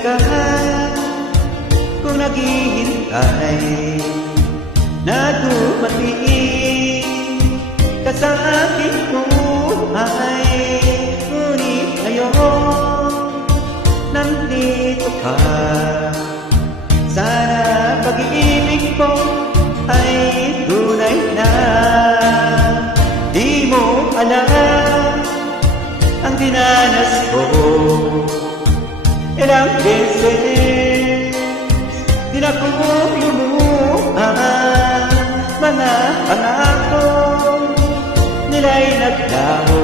ka kung naghihintay na dumating ka sa aking buhay. Ngunit ngayon nandito ka, sana pag-ibig ko ay tunay na. Di mo alam ang dinanas ko, ilang beses din ako lumuha. Mga pangako nila'y naglaho,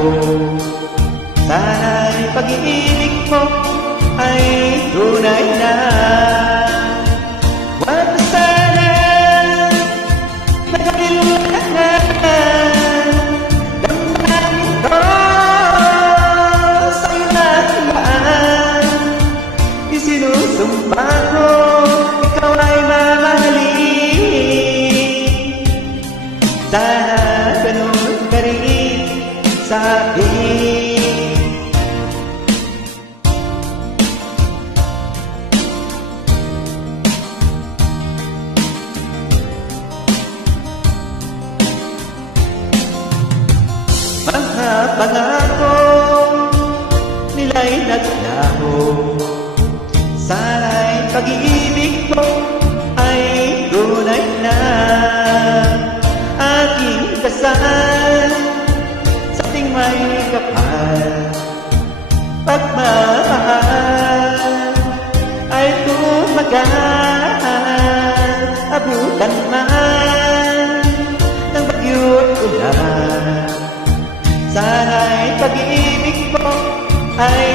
sana'y pag-ibig ko ay tunay na. Wag sana magkalimutan damdamin ko sa'yo na tumaan. Isinusumpa ko ikaw ay mamahalin, sana ganun ka rin sa akin. Mga pangako nila'y naglaho, sana'y pag-ibig ko ay tunay na. Aking kasal sa ating may kapal, pagmamahal ay tumagal. Abutan man ng bagyo't ulan, sana'y pag-ibig ko ay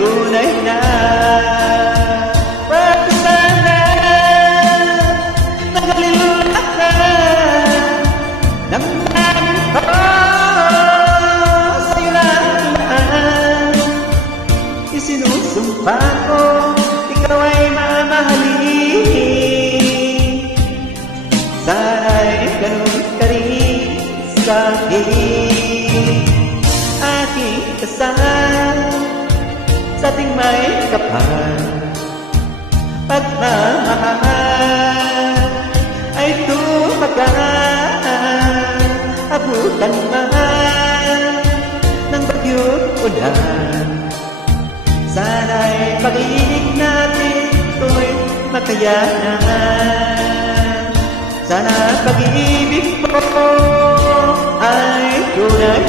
tunay na. Wag sana nagalimutan damdamin ko sa'yo na tumaan. Isinusumpa ko ikaw ay mamahalin, sana'y ganun ka rin sa akin. Aking kasal sa ating may kapal, pagmamahal ay tumagal. Abutan man ng bagyo't ulan, sana'y pag-ibig natin ko'y makayanan. Sana pag-ibig mo ay tunay